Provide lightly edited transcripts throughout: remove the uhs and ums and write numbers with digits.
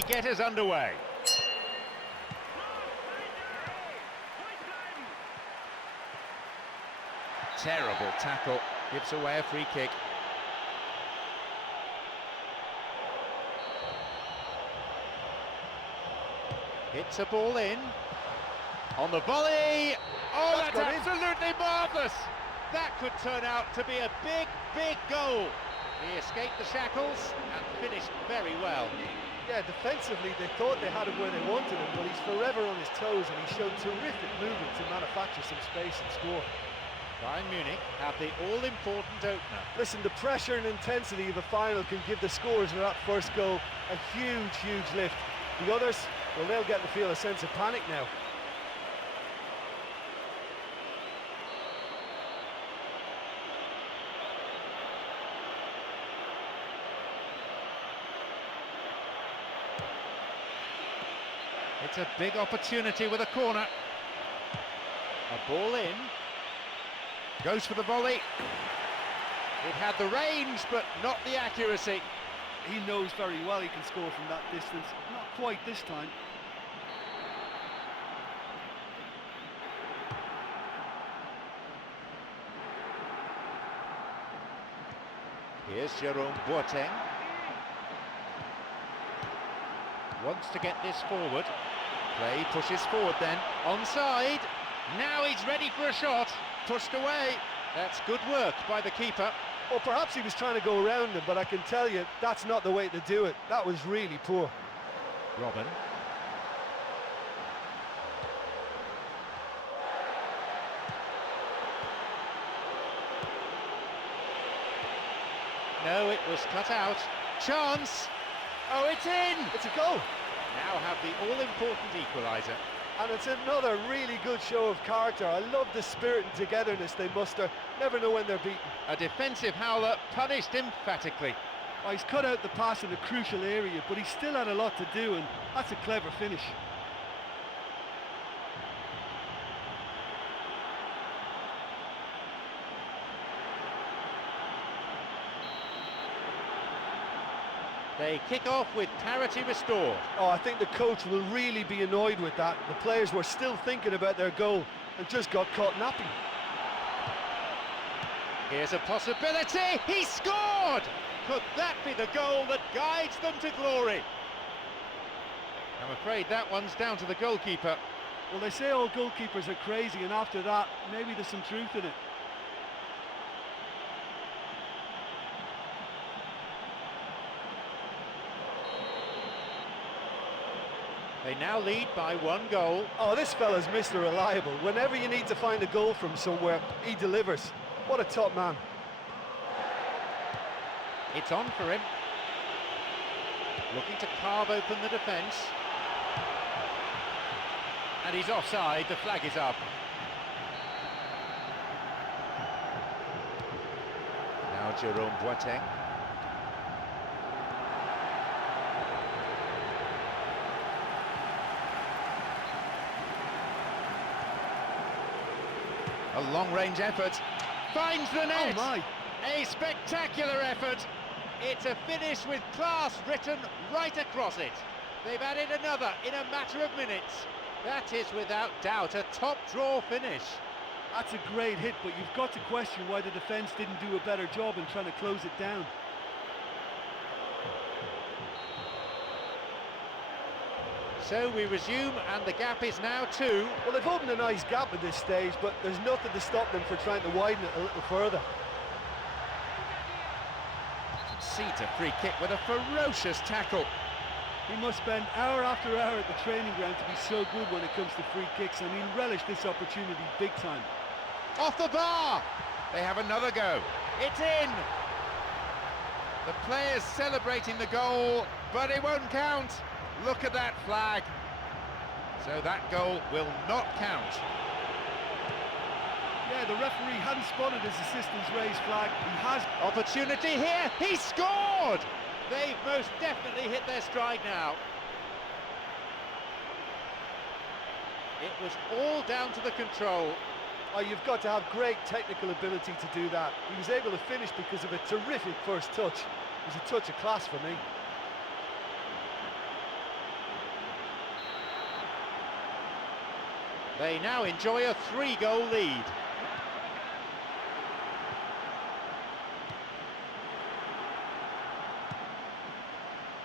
they get us underway. Terrible tackle, gives away a free kick. Hits a ball in. On the volley! Oh, that's absolutely marvellous! That could turn out to be a big, big goal. He escaped the shackles and finished very well. Yeah, defensively they thought they had him where they wanted him, but he's forever on his toes and he showed terrific movement to manufacture some space and score. Bayern Munich have the all-important opener. Listen, the pressure and intensity of the final can give the scorers of that first goal a huge, huge lift. The others, well, they'll get to feel a sense of panic now. It's a big opportunity with a corner. A ball in. Goes for the volley. It had the range, but not the accuracy. He knows very well he can score from that distance. Not quite this time. Here's Jerome Boateng. Wants to get this forward. Play pushes forward then. Onside. Now he's ready for a shot. Pushed away. That's good work by the keeper. Well, perhaps he was trying to go around him, but I can tell you, that's not the way to do it. That was really poor. Robin. No, it was cut out. Chance. Oh, it's in. It's a goal. Now have the all-important equaliser. And it's another really good show of character. I love the spirit and togetherness they muster. Never know when they're beaten. A defensive howler punished emphatically. Oh, he's cut out the pass in a crucial area, but he still had a lot to do, and that's a clever finish. They kick off with parity restored. Oh, I think the coach will really be annoyed with that. The players were still thinking about their goal and just got caught napping. Here's a possibility. He scored! Could that be the goal that guides them to glory? I'm afraid that one's down to the goalkeeper. Well, they say all goalkeepers are crazy, and after that, maybe there's some truth in it. They now lead by 1 goal. Oh, this fella's Mr. Reliable. Whenever you need to find a goal from somewhere, he delivers. What a top man. It's on for him. Looking to carve open the defence. And he's offside, the flag is up. Now Jerome Boateng. A long-range effort, finds the net! Oh my! A spectacular effort! It's a finish with class written right across it. They've added another in a matter of minutes. That is without doubt a top-draw finish. That's a great hit, but you've got to question why the defence didn't do a better job in trying to close it down. So we resume, and the gap is now 2. Well, they've opened a nice gap at this stage, but there's nothing to stop them from trying to widen it a little further. Concede a free kick with a ferocious tackle. He must spend hour after hour at the training ground to be so good when it comes to free kicks. I mean, relish this opportunity big time. Off the bar! They have another go. It's in! The players celebrating the goal, but it won't count. Look at that flag. So that goal will not count. Yeah, the referee hadn't spotted his assistant's raised flag. He has. Opportunity here. He scored! They've most definitely hit their stride now. It was all down to the control. Oh, you've got to have great technical ability to do that. He was able to finish because of a terrific first touch. It was a touch of class for me. They now enjoy a 3-goal lead.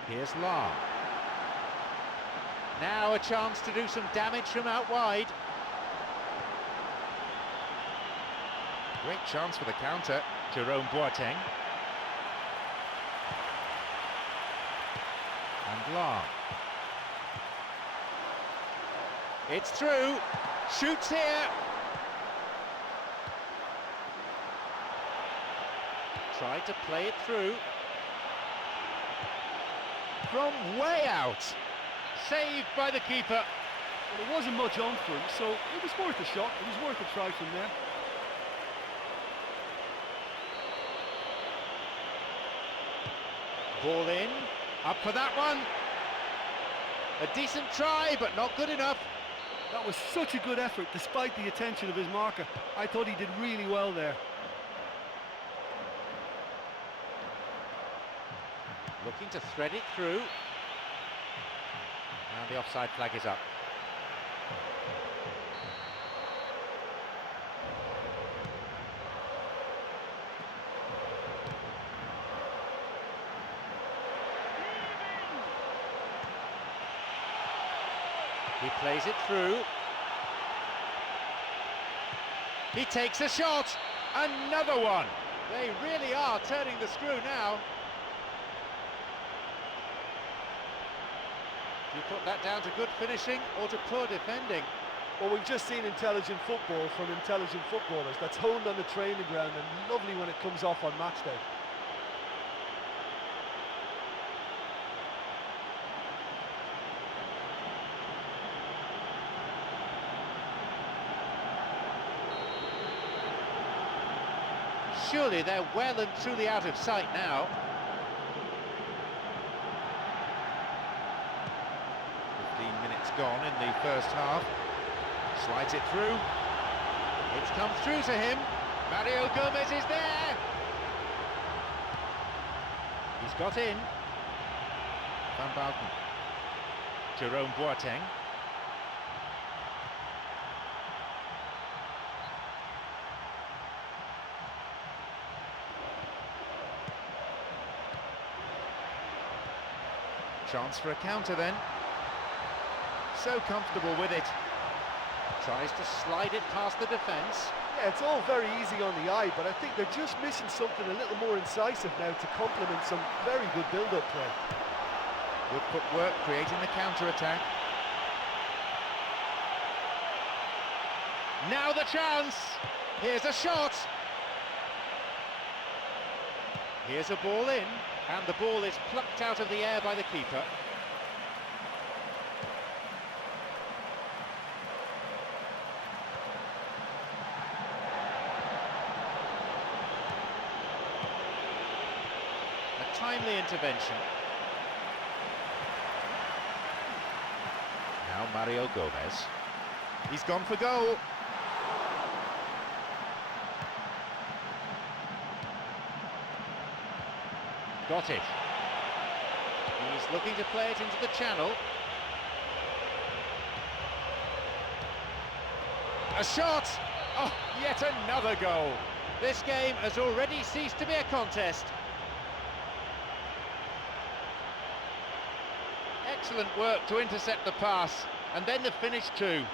Here's La. Now a chance to do some damage from out wide. Great chance for the counter. Jerome Boateng. And La. It's through. Shoots here. Tried to play it through. From way out. Saved by the keeper. Well, it wasn't much on for him, so it was worth a shot. It was worth a try from there. Ball in. Up for that one. A decent try, but not good enough. That was such a good effort, despite the attention of his marker. I thought he did really well there. Looking to thread it through. And the offside flag is up. He plays it through. He takes a shot. Another one. They really are turning the screw now. Do you put that down to good finishing or to poor defending? Well, we've just seen intelligent football from intelligent footballers. That's honed on the training ground and lovely when it comes off on match day. Surely they're well and truly out of sight now. 15 minutes gone in the first half. Slides it through. It's come through to him. Mario Gomez is there. He's got in. Van Bauten. Jerome Boateng. Chance for a counter then. So comfortable with it. Tries to slide it past the defence. Yeah, it's all very easy on the eye, but I think they're just missing something a little more incisive now to complement some very good build-up play. Good footwork, creating the counter-attack. Now the chance! Here's a shot! Here's a ball in, and the ball is plucked out of the air by the keeper. A timely intervention. Now Mario Gomez. He's gone for goal. Got it. He's looking to play it into the channel. A shot! Oh, yet another goal. This game has already ceased to be a contest. Excellent work to intercept the pass, and then the finish too.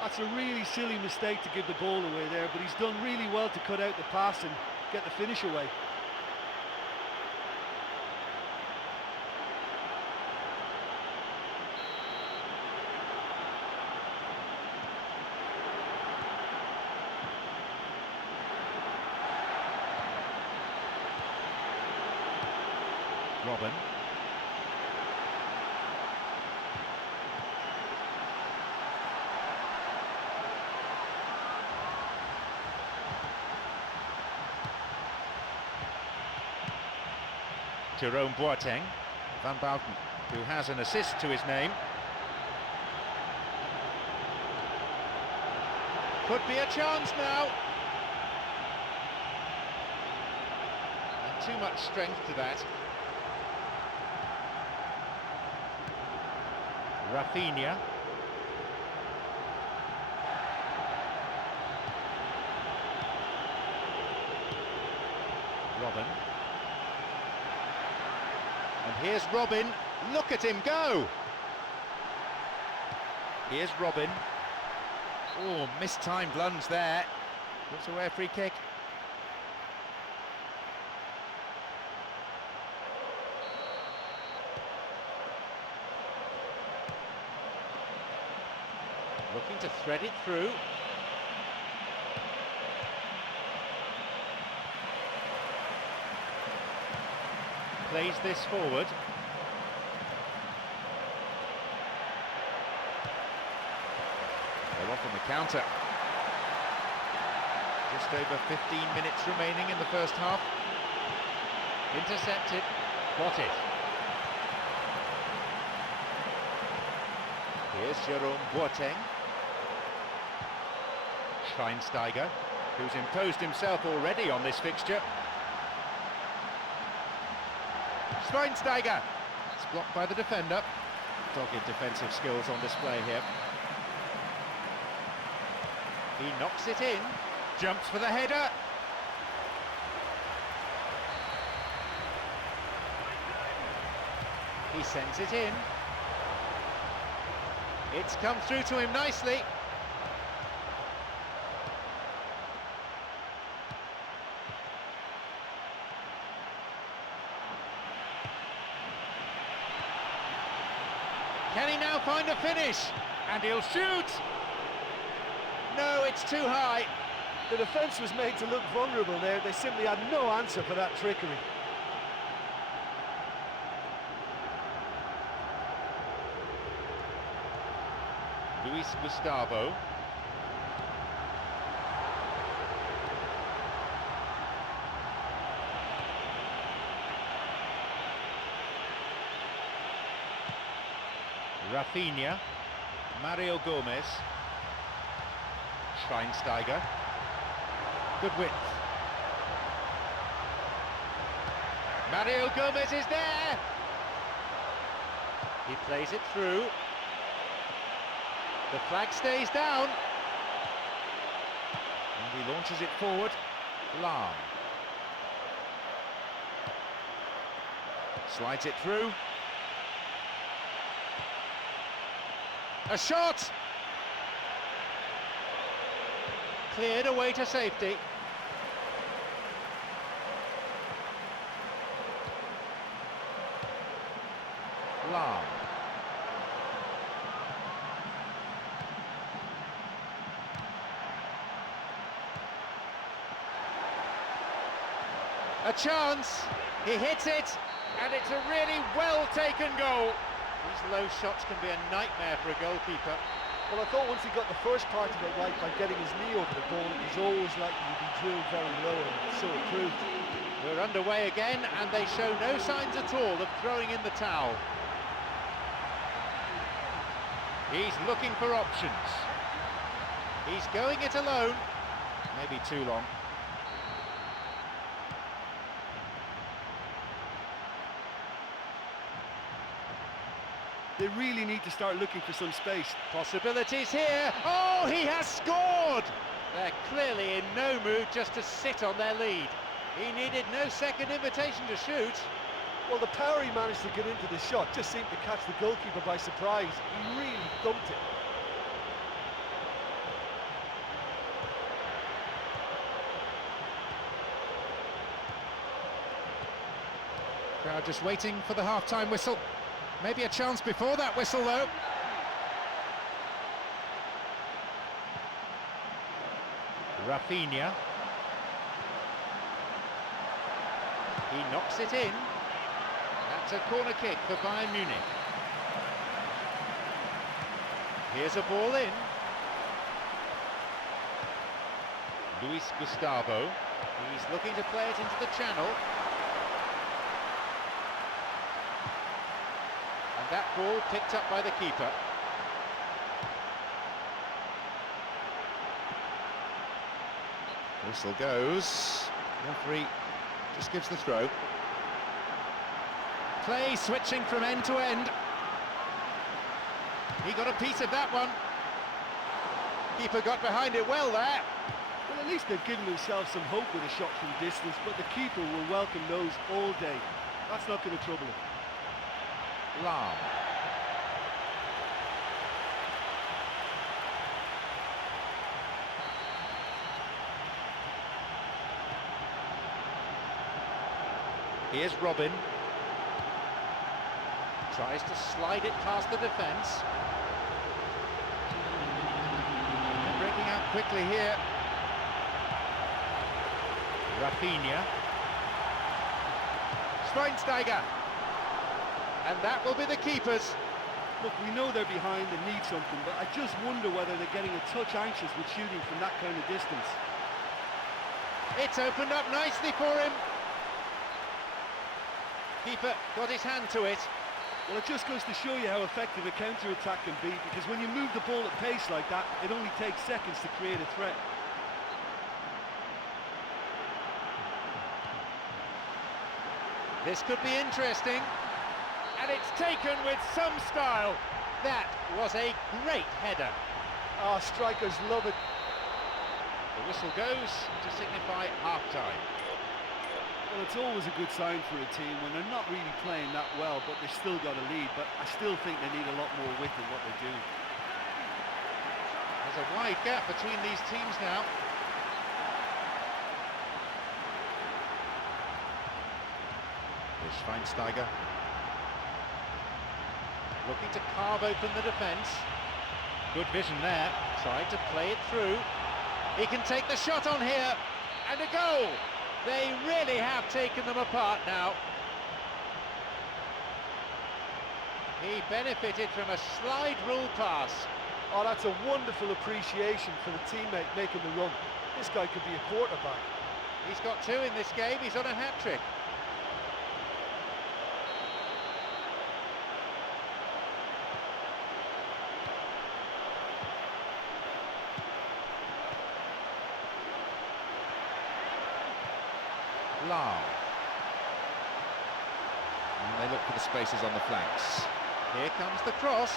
That's a really silly mistake to give the ball away there, but he's done really well to cut out the pass and get the finish away. Robin. Jerome Boateng. Van Bauten, who has an assist to his name. Could be a chance now. And too much strength to that. Rafinha. Robin. And here's Robin. Look at him go! Here's Robin. Oh, mistimed lunge there. Puts away a free kick. Looking to thread it through. Plays this forward. They're off on the counter. Just over 15 minutes remaining in the first half. Intercepted. Got it. Here's Jerome Boateng. Schweinsteiger, who's imposed himself already on this fixture. Schweinsteiger! It's blocked by the defender. Dogged defensive skills on display here. He knocks it in, jumps for the header. He sends it in. It's come through to him nicely. Can he now find a finish? And he'll shoot! No, it's too high. The defence was made to look vulnerable there. They simply had no answer for that trickery. Luis Gustavo. Rafinha. Mario Gomez. Schweinsteiger. Good width. Mario Gomez is there! He plays it through. The flag stays down. And he launches it forward. Lahm. Slides it through. A shot! Cleared away to safety. Lahm. A chance, he hits it, and it's a really well-taken goal. These low shots can be a nightmare for a goalkeeper. Well, I thought once he got the first part of it right by getting his knee over the ball, it was always likely to be drilled very low, and so it proved. We're underway again, and they show no signs at all of throwing in the towel. He's looking for options. He's going it alone. Maybe too long. They really need to start looking for some space. Possibilities here. Oh, he has scored! They're clearly in no mood just to sit on their lead. He needed no second invitation to shoot. Well, the power he managed to get into the shot just seemed to catch the goalkeeper by surprise. He really dumped it. Crowd just waiting for the half-time whistle. Maybe a chance before that whistle, though. Rafinha. He knocks it in. That's a corner kick for Bayern Munich. Here's a ball in. Luis Gustavo. He's looking to play it into the channel. And that ball picked up by the keeper. Whistle goes. Referee just gives the throw. Play switching from end to end. He got a piece of that one. Keeper got behind it well there. Well, at least least they've given themselves some hope with a shot from distance, but the keeper will welcome those all day. That's not going to trouble him. Lam. Here's Robin. Tries to slide it past the defence. They're breaking out quickly here. Rafinha. Schweinsteiger. And that will be the keepers. Look, we know they're behind and need something, but I just wonder whether they're getting a touch anxious with shooting from that kind of distance. It's opened up nicely for him. Keeper got his hand to it. Well, it just goes to show you how effective a counter-attack can be, because when you move the ball at pace like that, it only takes seconds to create a threat. This could be interesting. And it's taken with some style. That was a great header. Ah, strikers love it. The whistle goes to signify half-time. Well, it's always a good sign for a team when they're not really playing that well, but they've still got a lead. But I still think they need a lot more width in what they're doing. There's a wide gap between these teams now. Here's Schweinsteiger. Looking to carve open the defence. Good vision there. Tried to play it through. He can take the shot on here. And a goal! They really have taken them apart now. He benefited from a slide rule pass. Oh, that's a wonderful appreciation for the teammate making the run. This guy could be a quarterback. He's got 2 in this game. He's on a hat-trick. Lam. And they look for the spaces on the flanks. Here comes the cross.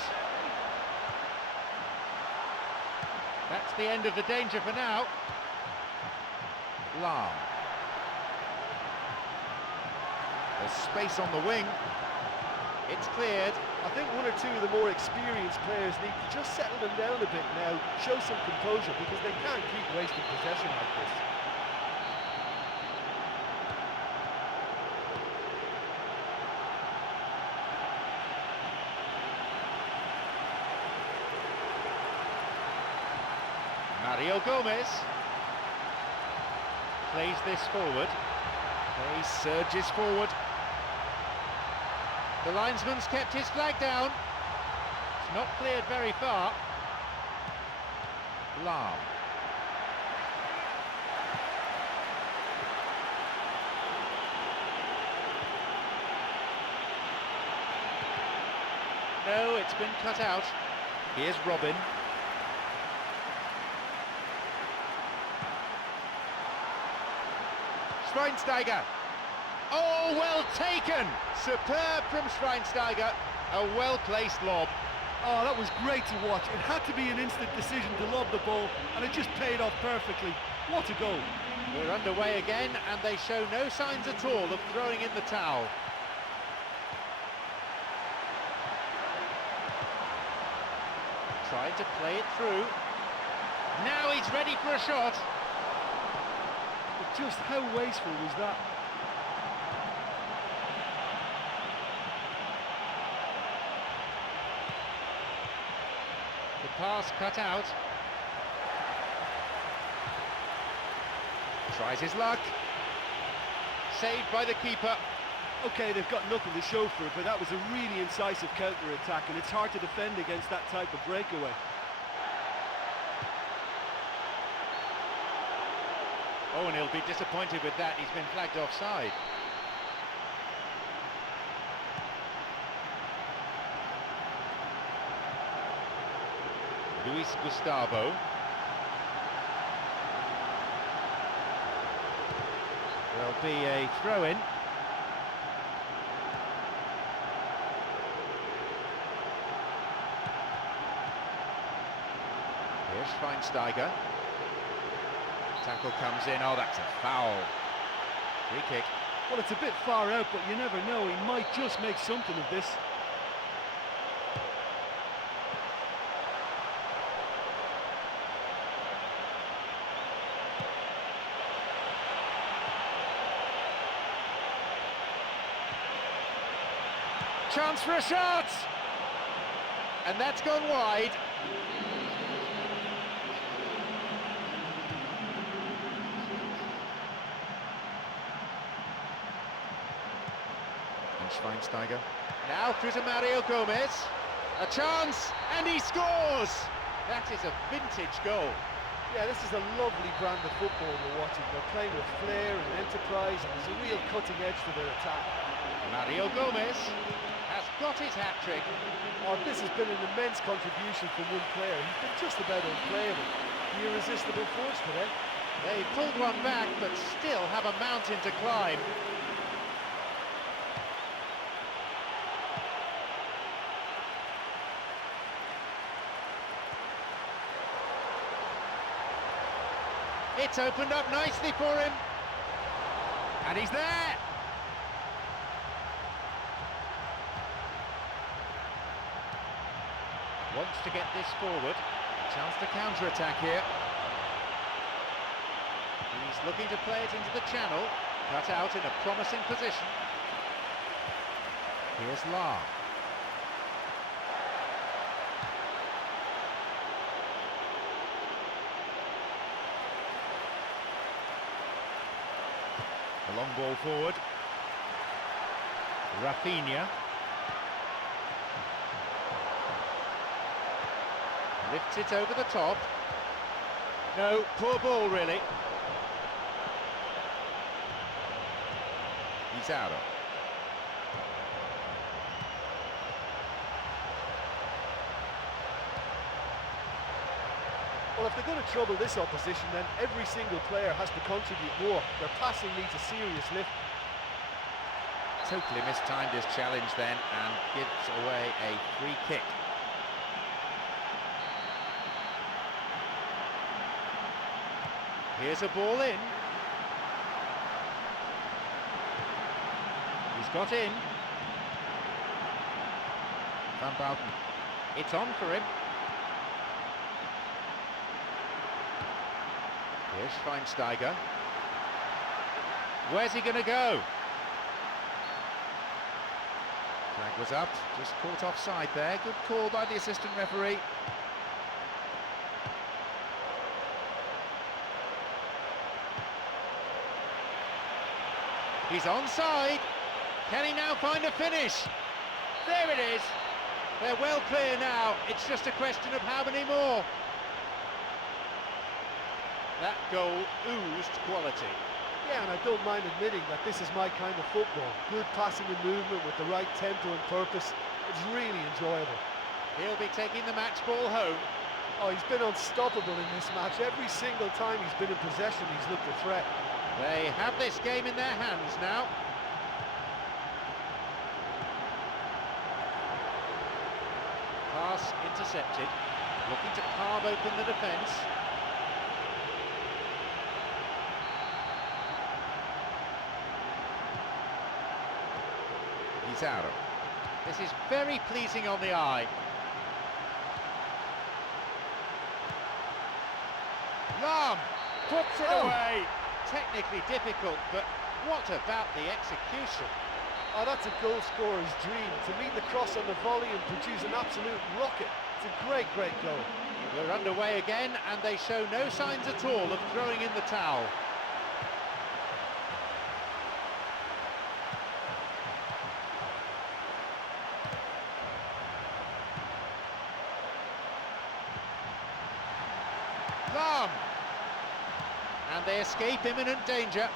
That's the end of the danger for now. Lam. There's space on the wing. It's cleared. I think 1 or 2 of the more experienced players need to just settle them down a bit now, show some composure, because they can't keep wasting possession like this. Mario Gomez plays this forward. He surges forward. The linesman's kept his flag down. It's not cleared very far. Lam. No, it's been cut out. Here's Robin. Schweinsteiger. Oh, well taken! Superb from Schweinsteiger. A well-placed lob. Oh, that was great to watch. It had to be an instant decision to lob the ball, and it just paid off perfectly. What a goal. We're underway again, and they show no signs at all of throwing in the towel. Tried to play it through. Now he's ready for a shot. But just how wasteful was that? The pass cut out. Tries his luck. Saved by the keeper. Okay, they've got nothing to show for it, but that was a really incisive counter-attack, and it's hard to defend against that type of breakaway. Oh, and he'll be disappointed with that. He's been flagged offside. Luis Gustavo. There'll be a throw-in. Here's Schweinsteiger. Tackle comes in, oh that's a foul. Free kick. Well, it's a bit far out, but you never know, he might just make something of this. Chance for a shot! And that's gone wide. And Schweinsteiger. Now through to Mario Gomez. A chance, and he scores! That is a vintage goal. Yeah, this is a lovely brand of football we're watching. They're playing with flair and enterprise, and there's a real cutting edge to their attack. Mario Gomez has got his hat-trick. Oh, this has been an immense contribution from one player. He's been just about unplayable. The irresistible force today. They pulled one back, but still have a mountain to climb. It's opened up nicely for him. And he's there! Wants to get this forward. Chance to counter-attack here. He's looking to play it into the channel. Cut out in a promising position. Here's La. A long ball forward. Rafinha. Lifts it over the top. No, poor ball really. He's out of. Well, if they're going to trouble this opposition, then every single player has to contribute more. Their passing needs a serious lift. Totally mistimed his challenge then and gives away a free kick. Here's a ball in. He's got in. Van Bouten. It's on for him. Here's Schweinsteiger. Where's he going to go? Flag was up, just caught offside there. Good call by the assistant referee. He's onside. Can he now find a finish? There it is. They're well clear now. It's just a question of how many more. That goal oozed quality. Yeah, and I don't mind admitting that this is my kind of football. Good passing and movement with the right tempo and purpose. It's really enjoyable. He'll be taking the match ball home. Oh, he's been unstoppable in this match. Every single time he's been in possession, he's looked a threat. They have this game in their hands now. Pass intercepted. Looking to carve open the defence. He's out. This is very pleasing on the eye. Lam puts it away. Technically difficult, but what about the execution? Oh, that's a goal scorer's dream, to meet the cross on the volley and produce an absolute rocket. It's a great, great goal. We're underway again, and they show no signs at all of throwing in the towel. Lam! And they escape imminent danger.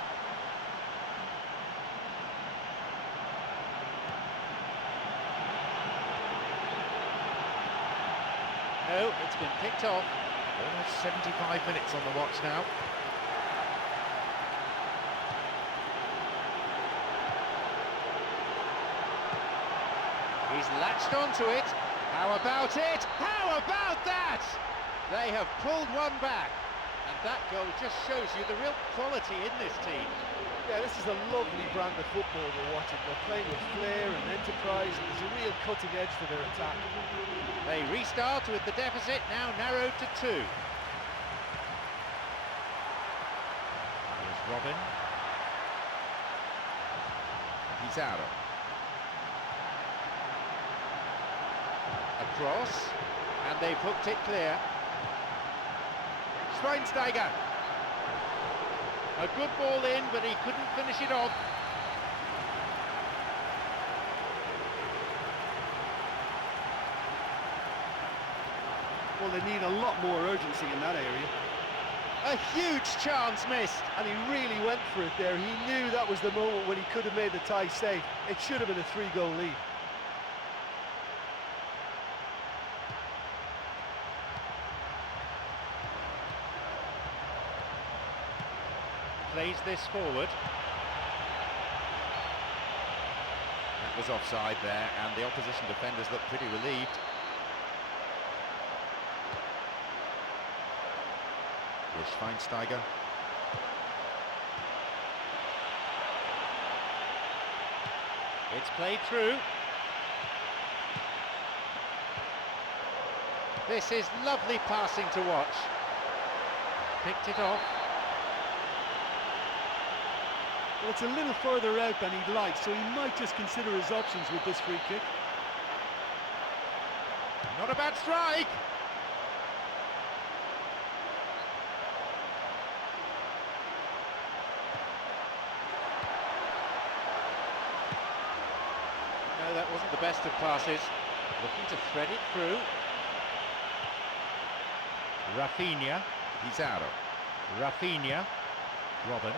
No, it's been picked off. Almost 75 minutes on the watch now. He's latched onto it. How about it? How about that? They have pulled one back. And that goal just shows you the real quality in this team. Yeah, this is a lovely brand of football we're watching. They're playing with flair and enterprise, and there's a real cutting edge to their attack. They restart with the deficit now narrowed to 2. Here's Robin. He's out. Across, and they've hooked it clear. Schweinsteiger. A good ball in, but he couldn't finish it off. Well, they need a lot more urgency in that area. A huge chance missed. And he really went for it there. He knew that was the moment when he could have made the tie safe. It should have been a 3-goal lead. Plays this forward. That was offside there, and the opposition defenders look pretty relieved. Here's Schweinsteiger. It's played through. This is lovely passing to watch. Picked it off. Well, it's a little further out than he'd like, so he might just consider his options with this free kick. Not a bad strike. No, that wasn't the best of passes. Looking to thread it through. Rafinha, he's out. Rafinha, Robin.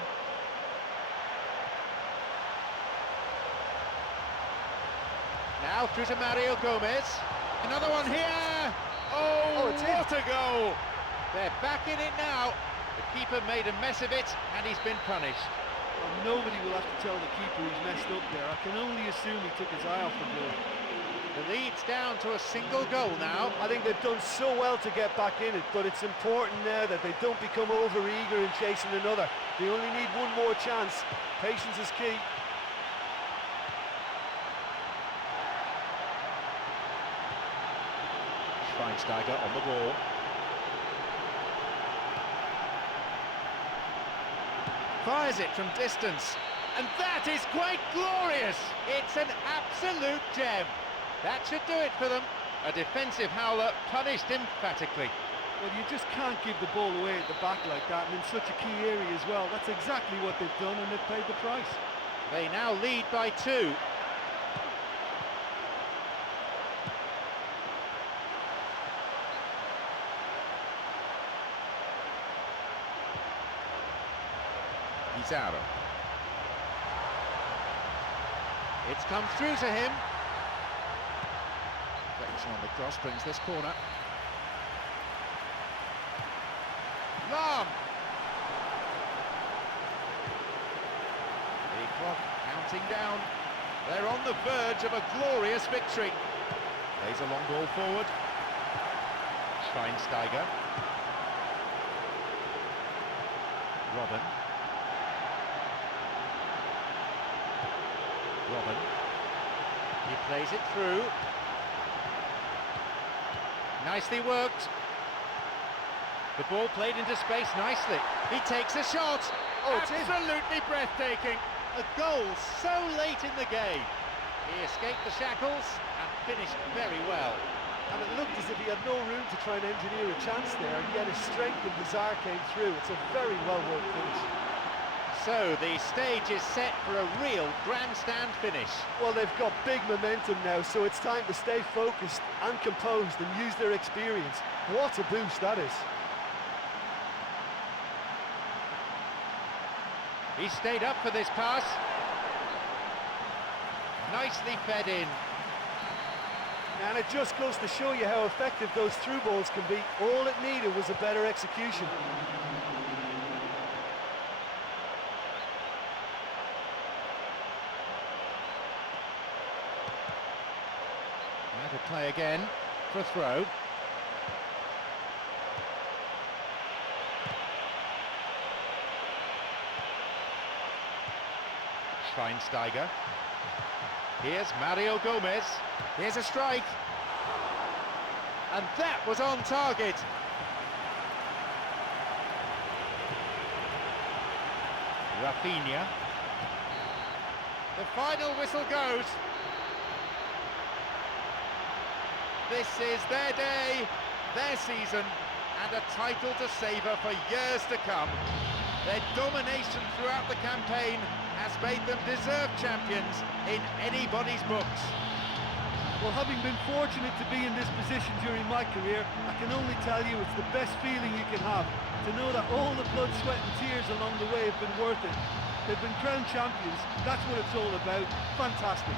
Now through to Mario Gomez. Another one here. Oh, it's what a goal! They're back in it now. The keeper made a mess of it, and he's been punished. Well, nobody will have to tell the keeper he's messed up there. I can only assume he took his eye off the ball. The lead's down to a single goal now. I think they've done so well to get back in it, but it's important now that they don't become over-eager in chasing another. They only need one more chance. Patience is key. Schweinsteiger on the ball. Fires it from distance, and that is quite glorious. It's an absolute gem. That should do it for them. A defensive howler punished emphatically. Well, you just can't give the ball away at the back like that, and in such a key area as well. That's exactly what they've done, and they've paid the price. They now lead by 2. He's out. It's come through to him. Deflection on the cross brings this corner. Long. The clock counting down. They're on the verge of a glorious victory. Plays a long ball forward. Schweinsteiger. Robin. Robin. He plays it through. Nicely worked. The ball played into space nicely. He takes a shot. Oh, it's absolutely breathtaking. A goal so late in the game. He escaped the shackles and finished very well. And it looked as if he had no room to try and engineer a chance there, and yet his strength and desire came through. It's a very well-worked finish. So the stage is set for a real grandstand finish. Well, they've got big momentum now, so it's time to stay focused and composed and use their experience. What a boost that is. He stayed up for this pass. Nicely fed in. And it just goes to show you how effective those through balls can be. All it needed was a better execution. Now to play again for a throw. Schweinsteiger. Here's Mario Gomez. Here's a strike. And that was on target. Rafinha. The final whistle goes. This is their day, their season, and a title to savour for years to come. Their domination throughout the campaign has made them deserved champions in anybody's books. Well, having been fortunate to be in this position during my career, I can only tell you it's the best feeling you can have, to know that all the blood, sweat and tears along the way have been worth it. They've been crowned champions, that's what it's all about. Fantastic.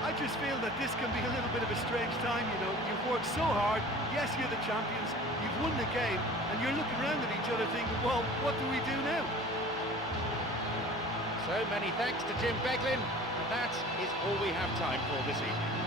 I just feel that this can be a little bit of a strange time, you know. You've worked so hard, yes, you're the champions, you've won the game, and you're looking around at each other thinking, well, what do we do now? So many thanks to Jim Beglin, and that is all we have time for this evening.